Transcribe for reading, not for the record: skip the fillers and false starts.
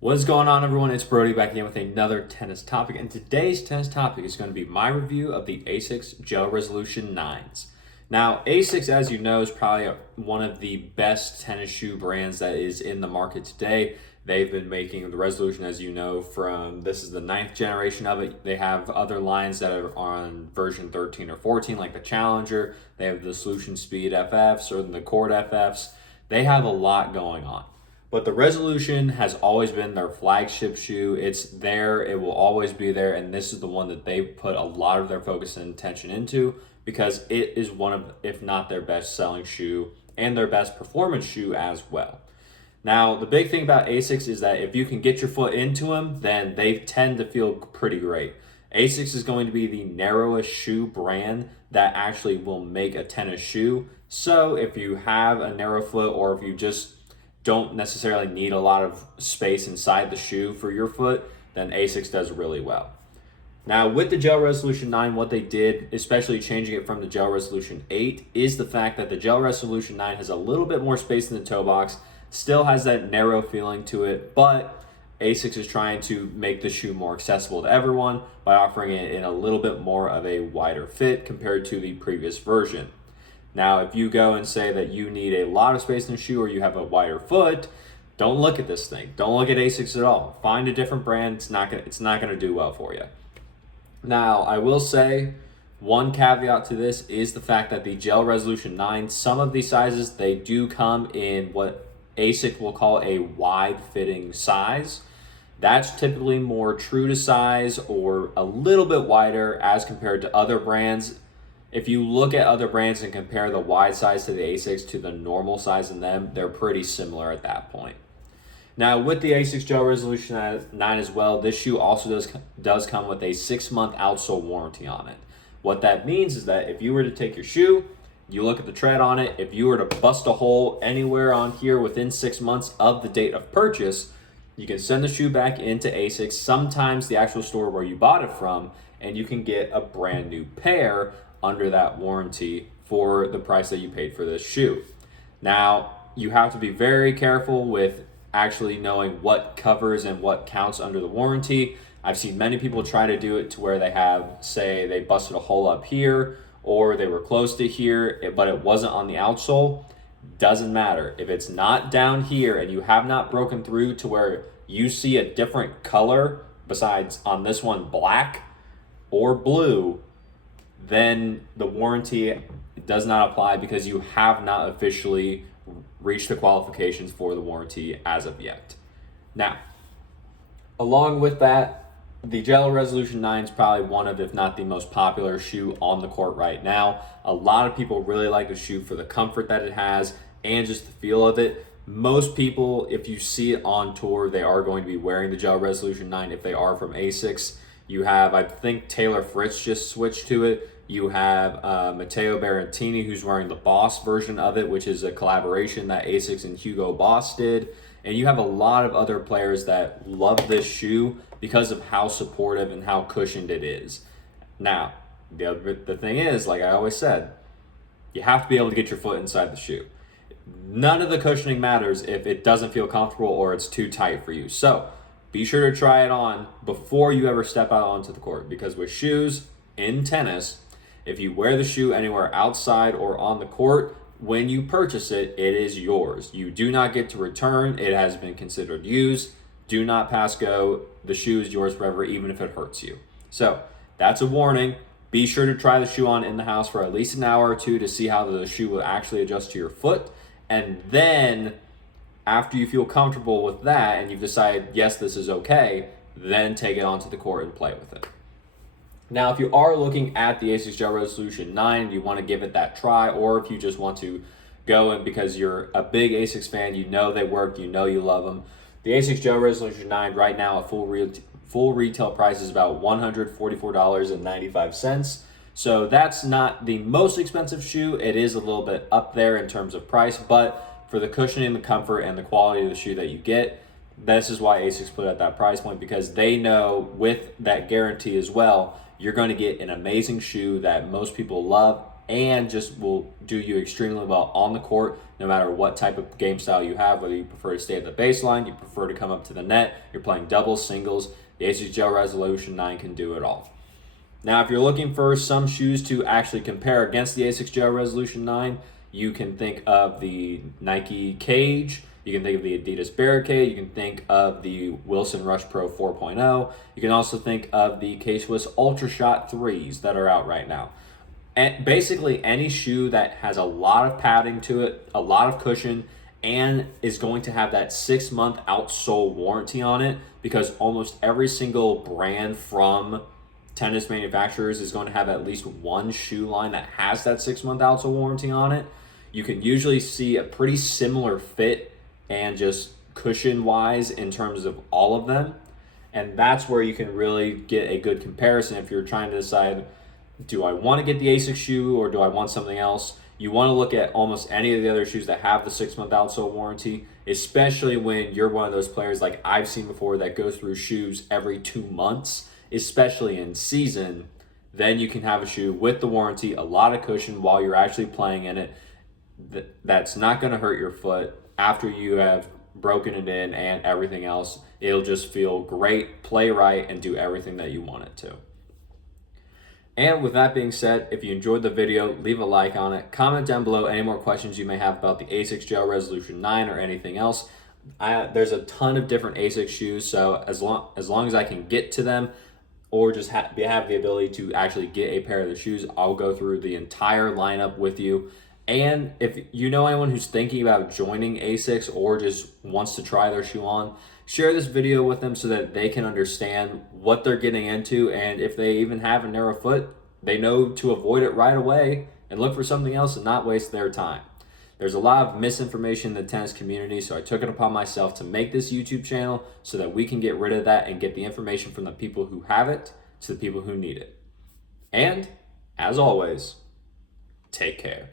What's going on, everyone? It's Brody back again with another tennis topic, and today's tennis topic is going to be my review of the ASICS Gel-Resolution 9s. Now, ASICS, as you know, is probably one of the best tennis shoe brands that is in the market today. They've been making the Resolution, as you know, this is the 9th generation of it. They have other lines that are on version 13 or 14, like the Challenger. They have the Solution Speed FFs or the Court FFs. They have a lot going on. But the Resolution has always been their flagship shoe. It's there, it will always be there, and this is the one that they put a lot of their focus and attention into because it is one of, if not their best selling shoe and their best performance shoe as well. Now, the big thing about ASICS is that if you can get your foot into them, then they tend to feel pretty great. ASICS is going to be the narrowest shoe brand that actually will make a tennis shoe. So if you have a narrow foot or if you just don't necessarily need a lot of space inside the shoe for your foot, then ASICS does really well. Now, with the Gel-Resolution 9, what they did, especially changing it from the Gel-Resolution 8, is the fact that the Gel-Resolution 9 has a little bit more space in the toe box, still has that narrow feeling to it, but ASICS is trying to make the shoe more accessible to everyone by offering it in a little bit more of a wider fit compared to the previous version. Now, if you go and say that you need a lot of space in the shoe or you have a wider foot, don't look at this thing. Don't look at ASICS at all. Find a different brand. It's not gonna do well for you. Now, I will say one caveat to this is the fact that the Gel-Resolution 9, some of these sizes, they do come in what ASIC will call a wide fitting size. That's typically more true to size or a little bit wider as compared to other brands. If you look at other brands and compare the wide size to the ASICS to the normal size in them, they're pretty similar at that point. Now, with the ASICS Gel-Resolution 9 as well, this shoe also does come with a 6-month outsole warranty on it. What that means is that if you were to take your shoe, you look at the tread on it, if you were to bust a hole anywhere on here within 6 months of the date of purchase, you can send the shoe back into ASICS, sometimes the actual store where you bought it from, and you can get a brand new pair under that warranty for the price that you paid for this shoe. Now, you have to be very careful with actually knowing what covers and what counts under the warranty. I've seen many people try to do it to where they have, say, they busted a hole up here or they were close to here, but it wasn't on the outsole. Doesn't matter. If it's not down here and you have not broken through to where you see a different color besides on this one black or blue, then the warranty does not apply because you have not officially reached the qualifications for the warranty as of yet. Now, along with that, the Gel-Resolution 9 is probably one of, if not the most popular shoe on the court right now. A lot of people really like the shoe for the comfort that it has and just the feel of it. Most people, if you see it on tour, they are going to be wearing the Gel-Resolution 9 if they are from ASICS. You have, I think, Taylor Fritz just switched to it. You have Matteo Berrettini, who's wearing the Boss version of it, which is a collaboration that ASICS and Hugo Boss did. And you have a lot of other players that love this shoe because of how supportive and how cushioned it is. Now, the thing is, like I always said, you have to be able to get your foot inside the shoe. None of the cushioning matters if it doesn't feel comfortable or it's too tight for you. So be sure to try it on before you ever step out onto the court, because with shoes in tennis, if you wear the shoe anywhere outside or on the court, when you purchase it, it is yours. You do not get to return. It has been considered used. Do not pass go. The shoe is yours forever, even if it hurts you. So that's a warning. Be sure to try the shoe on in the house for at least an hour or two to see how the shoe will actually adjust to your foot. And then after you feel comfortable with that and you've decided, yes, this is okay, then take it onto the court and play with it. Now, if you are looking at the ASICS Gel-Resolution 9 and you want to give it that try, or if you just want to go in because you're a big ASICS fan, you know they work, you know you love them, the ASICS Gel-Resolution 9 right now at full retail price is about $144.95. So that's not the most expensive shoe. It is a little bit up there in terms of price, but for the cushioning, the comfort, and the quality of the shoe that you get, this is why ASICS put it at that price point, because they know with that guarantee as well, you're going to get an amazing shoe that most people love and just will do you extremely well on the court, no matter what type of game style you have, whether you prefer to stay at the baseline, you prefer to come up to the net, you're playing doubles, singles, the ASICS Gel-Resolution 9 can do it all. Now, if you're looking for some shoes to actually compare against the ASICS Gel-Resolution 9, you can think of the Nike Cage, you can think of the Adidas Barricade, you can think of the Wilson Rush Pro 4.0, you can also think of the K-Swiss Ultra Shot 3s that are out right now. And basically any shoe that has a lot of padding to it, a lot of cushion, and is going to have that 6-month outsole warranty on it, because almost every single brand from tennis manufacturers is going to have at least one shoe line that has that 6-month outsole warranty on it. You can usually see a pretty similar fit and just cushion wise in terms of all of them. And that's where you can really get a good comparison if you're trying to decide, do I want to get the ASICS shoe or do I want something else? You want to look at almost any of the other shoes that have the 6-month outsole warranty, especially when you're one of those players like I've seen before that goes through shoes every 2 months, especially in season. Then you can have a shoe with the warranty, a lot of cushion while you're actually playing in it. That's not going to hurt your foot after you have broken it in and everything else. It'll just feel great, play right, and do everything that you want it to. And with that being said, if you enjoyed the video, leave a like on it. Comment down below any more questions you may have about the ASICS Gel-Resolution 9 or anything else. There's a ton of different ASICS shoes, so as long as I can get to them or just have the ability to actually get a pair of the shoes, I'll go through the entire lineup with you. And if you know anyone who's thinking about joining ASICS or just wants to try their shoe on, share this video with them so that they can understand what they're getting into, and if they even have a narrow foot, they know to avoid it right away and look for something else and not waste their time. There's a lot of misinformation in the tennis community, so I took it upon myself to make this YouTube channel so that we can get rid of that and get the information from the people who have it to the people who need it. And, as always, take care.